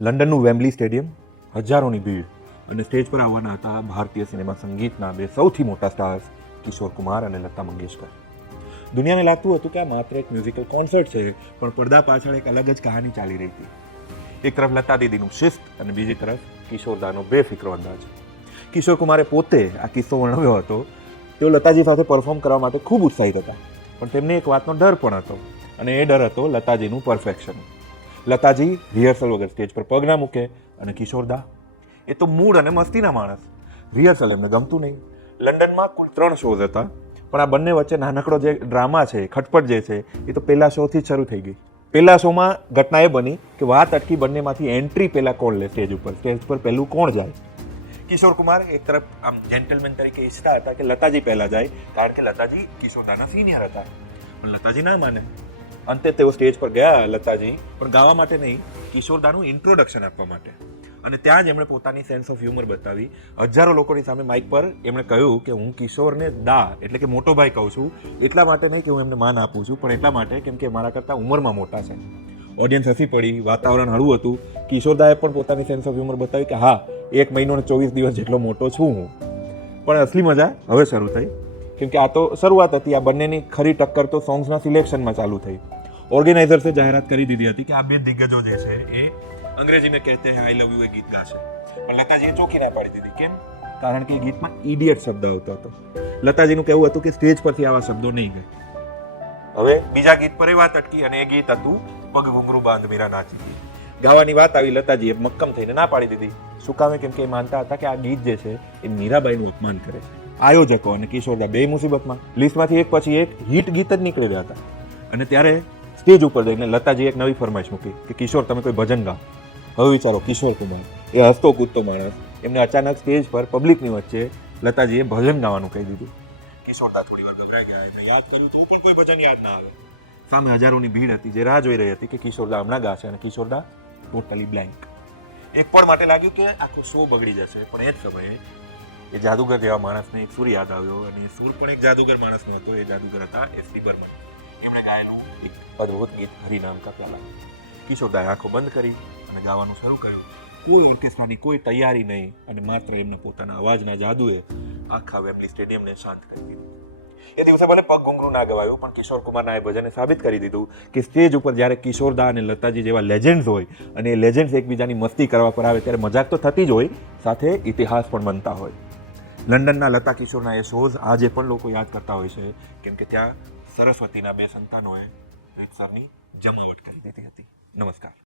લંડનનું Wembley stadium, હજારોની ભીડ અને સ્ટેજ પર આવવાના હતા ભારતીય સિનેમા સંગીતના બે સૌથી મોટા સ્ટાર્સ કિશોર કુમાર અને લતા મંગેશકર. દુનિયાને લાગતું હતું કે આ માત્ર એક મ્યુઝિકલ કોન્સર્ટ છે, પણ પડદા પાછળ એક અલગ જ કહાની ચાલી રહી હતી. એક તરફ લતા દીદીનું શિસ્ત અને બીજી તરફ કિશોરદાનો બેફિક્રો અંદાજ. કિશોર કુમારે પોતે આ કિસ્સો વર્ણવ્યો હતો. તેઓ લતાજી સાથે પરફોર્મ કરવા માટે ખૂબ ઉત્સાહિત હતા, પણ તેમને એક વાતનો ડર પણ હતો, અને એ ડર હતો લતાજીનું પરફેક્શન. લતાજી રિહર્સલ વગર સ્ટેજ પર પગ ના મૂકે, અને કિશોરદા એ તો મૂડ અને મસ્તીના માણસ. રિહર્સલ એમને ગમતું નહીં. લંડનમાં કુલ 3 શોઝ હતા, પણ આ બંને વચ્ચે નાનકડો જે ડ્રામા છે, ખટપટ જે છે, એ તો પહેલા શોથી જ શરૂ થઈ ગઈ. પહેલા શોમાં ઘટના એ બની કે વાત અટકી બંનેમાંથી એન્ટ્રી પહેલા કોણ લે સ્ટેજ પર પહેલું કોણ જાય. કિશોર કુમાર એક તરફ આમ જેન્ટલમેન તરીકે ઈચ્છતા હતા કે લતાજી પહેલા જાય, કારણ કે લતાજી કિશોરદાના સિનિયર હતા. પણ લતાજી ના માને. અંતે તેઓ સ્ટેજ પર ગયા લતાજી, પણ ગાવા માટે નહીં, કિશોરદાનું ઇન્ટ્રોડક્શન આપવા માટે. અને ત્યાં જ એમણે પોતાની સેન્સ ઓફ હ્યુમર બતાવી. હજારો લોકોની સામે માઇક પર એમણે કહ્યું કે હું કિશોરને દા એટલે કે મોટો ભાઈ કહું છું, એટલા માટે નહીં કે હું એમને માન આપું છું, પણ એટલા માટે કેમ કે મારા કરતાં ઉંમરમાં મોટા છે. ઓડિયન્સ હસી પડી, વાતાવરણ હળવું હતું. કિશોરદાએ પણ પોતાની સેન્સ ઓફ હ્યુમર બતાવી કે હા, 1 મહિનો અને 24 દિવસ જેટલો મોટો છું હું. પણ અસલી મજા હવે શરૂ થઈ, કેમ કે આ તો શરૂઆત હતી. આ બંનેની ખરી ટક્કર તો સોંગ્સના સિલેક્શનમાં ચાલુ થઈ. ઓર્ગેનાઇઝર્સે જાહેરાત કરી દીધી હતી કે આ બે દિગ્ગજો જે છે એ અંગ્રેજી મેં કહેતે હૈ આઈ લવ યુ એ ગીત ગાશે. પણ લતાજીએ ચોખ્ખી ના પાડી દીધી. કેમ? કારણ કે એ ગીતમાં ઇડિયટ શબ્દ આવતો હતો. લતાજીનું કહેવું હતું કે સ્ટેજ પરથી આવા શબ્દો નહીં ગાય. હવે બીજા ગીત પર એ વાત અટકી, અને એ ગીત હતું પગ ઘૂંઘરું બાંધ મીરા નાચી. ગાવાની વાત આવી, લતાજીએ મક્કમ થઈને ના પાડી દીધી. શું કામે? કેમ કે એ માનતા હતા કે આ ગીત જે છે એ મીરાબાઈનું અપમાન કરે છે. આયોજકો અને કિશોરદા બે મુસીબતમાં. લિસ્ટમાંથી એક પછી એક હિટ ગીત જ નીકળી રહ્યા હતા. અને ત્યારે સ્ટેજ ઉપર જઈને લતાજીએ એક નવી ફરમાઈશ મૂકી કે કિશોર, તમે કોઈ ભજન ગાઓ. હવે વિચારો, કિશોર કુમાર એ હસતો કૂદતો માણસ, એમને અચાનક સ્ટેજ પર પબ્લિકની વચ્ચે લતાજીએ ભજન ગાવાનું કહી દીધું. કિશોરદા થોડી વાર ગભરાઈ ગયા. એમને યાદ કર્યું તું પણ કોઈ ભજન યાદ ના આવે. સામે હજારોની ભીડ હતી જે રાહ જોઈ રહી હતી કે કિશોરદા હમણાં ગાશે, અને કિશોરદા ટોટલી બ્લેન્ક. એક પણ માટે લાગ્યું કે આખો શો બગડી જશે, પણ એ જ સમયે એ જાદુગર જેવા માણસને એક સૂર યાદ આવ્યો, અને એ સૂર પણ એક જાદુગર માણસનો હતો. એ જાદુગર હતા એસ.ડી. બર્મન. એમણે ગાયેલું એક અદ્ભુત ગીત હરિનામ કા પ્યાલા. કિશોરદાએ આંખો બંધ કરી અને ગાવાનું શરૂ કર્યું. કોઈ ઓર્કેસ્ટ્રાની કોઈ તૈયારી નહીં, અને માત્ર એમના પોતાના અવાજના જાદુએ આખા વેમ્બલી સ્ટેડિયમને શાંત કરી દીધું. એ દિવસે ભલે પગ ઘૂંઘરું ના ગવાયું, પણ કિશોર કુમારના એ ભજને સાબિત કરી દીધું કે સ્ટેજ ઉપર જ્યારે કિશોરદા અને લતાજી જેવા લેજેન્ડ્સ હોય, અને એ લેજેન્ડ્સ એકબીજાની મસ્તી કરવા પર આવે, ત્યારે મજાક તો થતી જ હોય, સાથે ઇતિહાસ પણ બનતા હોય. લંડનના લતા કિશોરના એ શોઝ આજે પણ લોકો યાદ કરતા હોય છે, કેમ કે ત્યાં સરસ્વતીના બે સંતાનોએ એક સરની જમાવટ કરી દીધી હતી. નમસ્કાર.